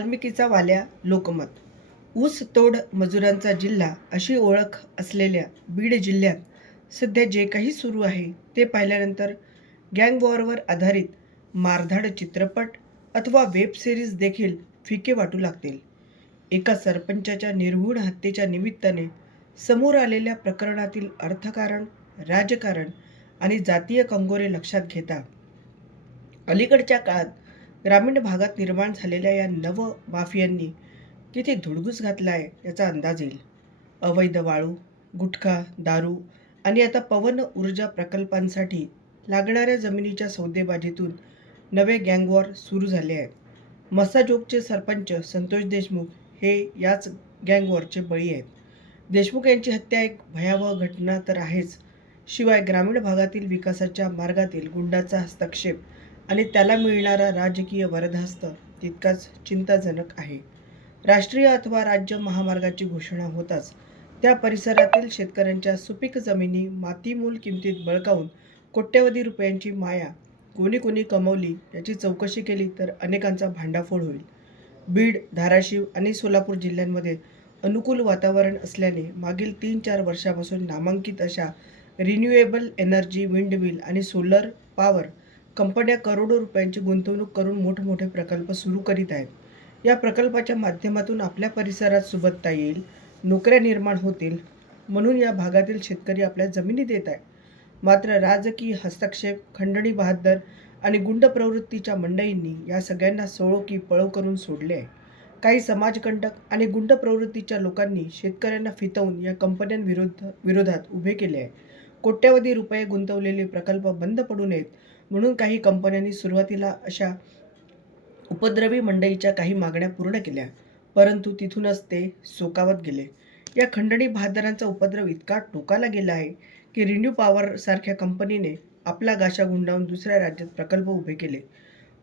वाल्मिकीचा वाल्या लोकमत. ऊस तोड मजुरांचा जिल्हा अशी ओळख असलेल्या बीड जिल्ह्यात सध्या जे काही सुरू आहे ते पाहिल्यानंतर गँग वॉरवर आधारित मारधाड चित्रपट अथवा वेब सिरीज देखील फिके वाटू लागतील. एका सरपंचाच्या निर्घृण हत्येच्या निमित्ताने समोर आलेल्या प्रकरणातील अर्थकारण, राजकारण आणि जातीय कंगोरे लक्षात घेता अलीकडच्या काळात ग्रामीण भागात निर्माण झालेल्या या नव माफियांनी किती धुडगूस घातला आहे याचा अंदाज येईल. अवैध वाळू, गुटखा, दारू आणि आता पवन ऊर्जा प्रकल्पांसाठी लागणाऱ्या जमिनीच्या सौदेबाजीतून नवे गँगवॉर सुरू झाले आहेत. मसाजोगचे सरपंच संतोष देशमुख हे याच गँगवॉरचे बळी आहेत. देशमुख यांची हत्या एक भयावह घटना तर आहेच, शिवाय ग्रामीण भागातील विकासाच्या मार्गातील गुंडाचा हस्तक्षेप आणि त्याला मिळणारा राजकीय वरदहस्त तितकाच चिंताजनक आहे. राष्ट्रीय अथवा राज्य महामार्गाची घोषणा होताच त्या परिसरातील शेतकऱ्यांच्या सुपीक जमिनी मातीमोल किमतीत बळकावून कोट्यवधी रुपयांची माया कोणी कोणी कमवली याची चौकशी केली तर अनेकांचा भांडाफोड होईल. बीड, धाराशिव आणि सोलापूर जिल्ह्यांमध्ये अनुकूल वातावरण असल्याने मागील 3-4 वर्षापासून नामांकित अशा रिन्युएबल एनर्जी, विंडमिल आणि सोलर पॉवर कंपन्या करोडो रुपयांची गुंतवणूक करून मोठमोठे प्रकल्प सुरू करीत आहेत. या प्रकल्पाच्या माध्यमातून आपल्या परिसरात सुबत्ता येईल, नोकऱ्या निर्माण होतील म्हणून या भागातील शेतकरी आपल्या जमिनी देत आहेत. मात्र राजकीय हस्तक्षेप, खंडणी बहाद्दर आणि गुंड प्रवृत्तीच्या मंडळींनी या सगळ्यांना सोळो की पळो करून सोडले आहे. काही समाजकंटक आणि गुंड प्रवृत्तीच्या लोकांनी शेतकऱ्यांना फितवून या कंपन्यांविरोधात उभे केले आहे. कोट्यवधी रुपये गुंतवलेले प्रकल्प बंद पडू नयेत म्हणून काही कंपन्यांनी सुरुवातीला अशा उपद्रवी मंडळीच्या काही मागण्या पूर्ण केल्या, परंतु तिथूनच ते सोकावत गेले. या खंडणी बहाद्दरांचा उपद्रव इतका टोकाला गेला आहे की रिन्यू पॉवर सारख्या कंपनीने आपला गाशा गुंडाळून दुसऱ्या राज्यात प्रकल्प उभे केले.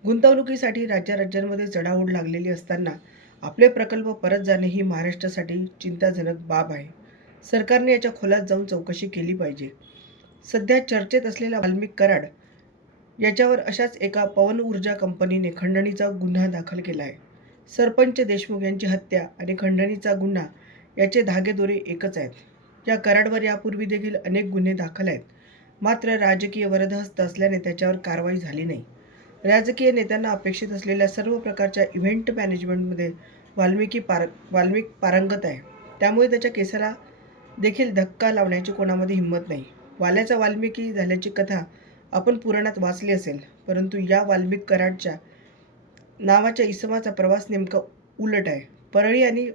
गुंतवणुकीसाठी राज्यांमध्ये चढाओढ लागलेली असताना आपले प्रकल्प परत जाणे ही महाराष्ट्रासाठी चिंताजनक बाब आहे. सरकारने याच्या खोलात जाऊन चौकशी केली पाहिजे. सध्या चर्चेत असलेला वाल्मिक कराड याच्यावर अशाच एका पवन ऊर्जा कंपनीने खंडणीचा गुन्हा दाखल केला आहे. सरपंच देशमुख यांची हत्या आणि खंडणीचा गुन्हा याचे धागेदोरे एकच आहेत. या कराडवर यापूर्वी देखील अनेक गुन्हे दाखल आहेत, मात्र राजकीय वरदहस्त असल्याने त्याच्यावर कारवाई झाली नाही. राजकीय नेत्यांना अपेक्षित असलेल्या सर्व प्रकारच्या इव्हेंट मॅनेजमेंटमध्ये वाल्मिक पारंगत आहे, त्यामुळे त्याच्या केसाला देखील धक्का लावण्याची कोणामध्ये हिंमत नाही. वाल्याचा वाल्मिकी झाल्याची कथा आपण पुराणात वाचली असेल, परंतु या वाल्मिक कराडच्या नावाच्या इसमाचा प्रवास नेमका उलट आहे. परळी आणि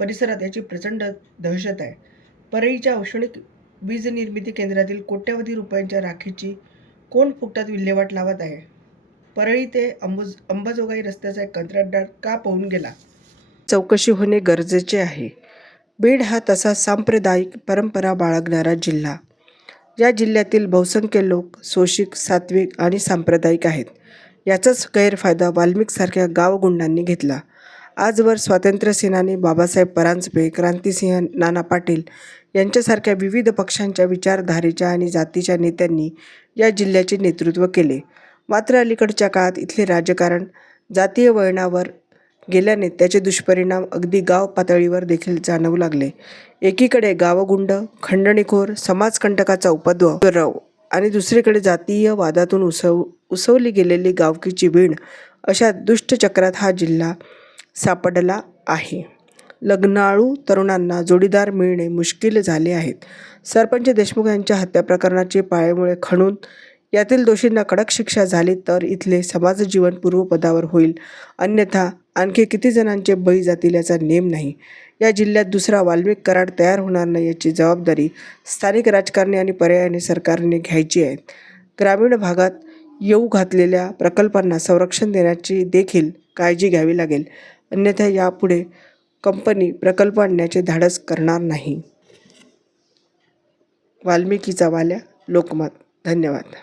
परिसरात याची प्रचंड दहशत आहे. परळीच्या औष्णिक वीज निर्मिती केंद्रातील कोट्यवधी रुपयांच्या राखीची कोण फुकटात विल्हेवाट लावत आहे? परळी ते अंबाजोगाई रस्त्याचा एक कंत्राटदार का पळून गेला? चौकशी होणे गरजेचे आहे. बीड हा तसा सांप्रदायिक परंपरा बाळगणारा जिल्हा. या जिल्ह्यातील बहुसंख्य लोक शोषित, सात्विक आणि सांप्रदायिक आहेत. याचाच गैरफायदा वाल्मिकसारख्या गावगुंडांनी घेतला. आजवर स्वातंत्र्य सेनानी बाबासाहेब परांजपे, क्रांतिसिंह नाना पाटील यांच्यासारख्या विविध पक्षांच्या विचारधारेच्या आणि जातीच्या नेत्यांनी या जिल्ह्याचे नेतृत्व केले. मात्र अलीकडच्या काळात इथले राजकारण जातीय वळणावर गेल्याने त्याचे दुष्परिणाम अगदी गाव पातळीवर देखील जाणवू लागले. एकीकडे गावगुंड, खंडणीखोर, समाजकंटकाचा उपद्रव आणि दुसरीकडे जातीय वादातून उसवली गेलेली गावकीची भीड, अशा दुष्टचक्रात हा जिल्हा सापडला आहे. लग्नाळू तरुणांना जोडीदार मिळणे मुश्किल झाले आहेत. सरपंच देशमुख यांच्या हत्या प्रकरणाची पाळेमुळे खणून यातील दोषींना कडक शिक्षा झाली तर इथले समाजजीवन पूर्वपदावर होईल, अन्यथा आणखी किती जणांचे बळी जातील याचा नेम नाही. या जिल्ह्यात दुसरा वाल्मिक कराड तयार होणार नाही याची जबाबदारी स्थानिक राजकारणी आणि पर्यायाने सरकारने घ्यायची आहे. ग्रामीण भागात येऊ घातलेल्या प्रकल्पांना संरक्षण देण्याची देखील काळजी घ्यावी लागेल, अन्यथा यापुढे कंपनी प्रकल्प आणण्याचे धाडस करणार नाही. वाल्मिकीचा वाल्या लोकमत. धन्यवाद.